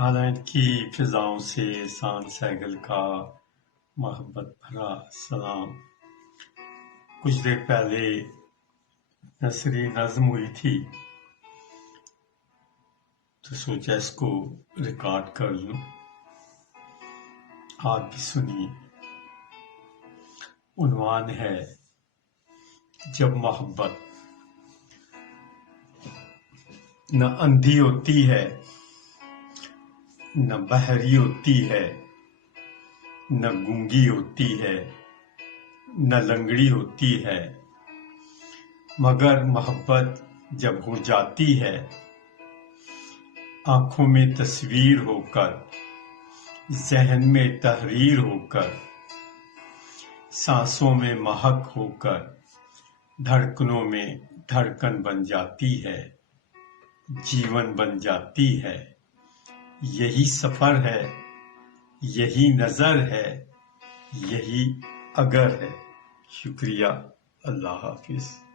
Aland کی فضاؤں سے سان سیگل کا محبت بھرا سلام۔ کچھ دیر پہلے نثری نظم ہوئی تھی تو سوچا اس کو ریکارڈ کر لوں، آپ بھی سنیے۔ عنوان ہے جب محبت نہ اندھی ہوتی ہے، نہ بہری ہوتی ہے، نہ گونگی ہوتی ہے، نہ لنگڑی ہوتی ہے، مگر محبت جب ہو جاتی ہے، آنکھوں میں تصویر ہو کر، ذہن میں تحریر ہو کر، سانسوں میں مہک ہو کر، دھڑکنوں میں دھڑکن بن جاتی ہے، جیون بن جاتی ہے۔ یہی سفر ہے، یہی نظر ہے، یہی اگر ہے۔ شکریہ، اللہ حافظ۔